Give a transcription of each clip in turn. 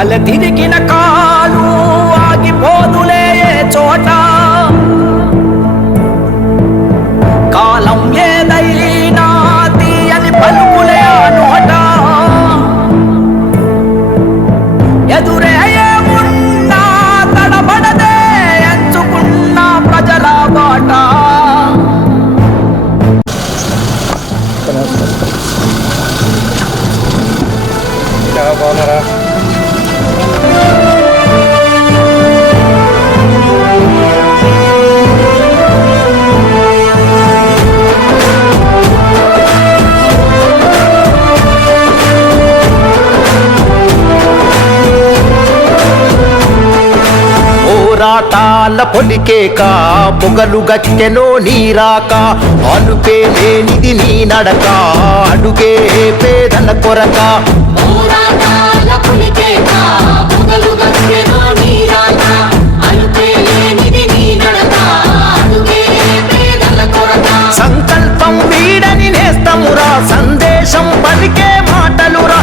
కల తిరిగిన కాలు ఆగిపోదులే చోట. కాలం ఏదైనా తీయని పలుకులే ఆ నోట ఎదురే ఉన్నా తడబడదే ఎంచుకున్న ప్రజల బాట. బాగున్నారా? పోరాటాల పొలికేక పొగలు గచ్చెనో నీరాక అలుపే లేనిది నీ నడక అడుగే పేదల కొరక పోరాటాల పులికేక, పొగలు గక్కెనో నీరాక, అలుపే లేనిది నీ నడక, అడుగే పేదల కొరత. సంకల్పం వీడని నేస్తమురా సందేశం పలికే మాటలురా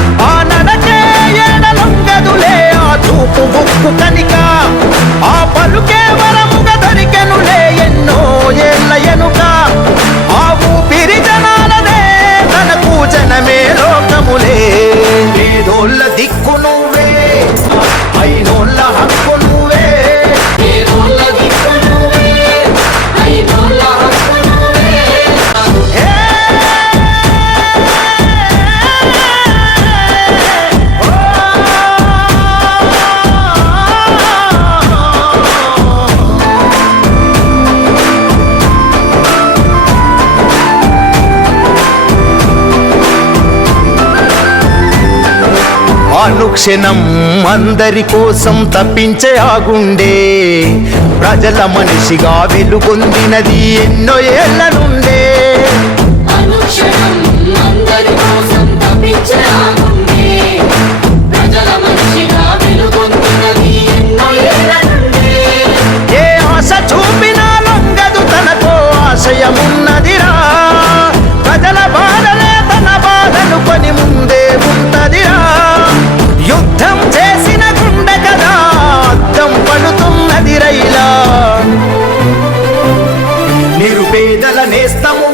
క్షణం అందరి కోసం తప్పించే ఆగుండే ప్రజల మనిషిగా వెలుగొందినది ఎన్నో ఏళ్ళ నుండి. పేదల నేస్తము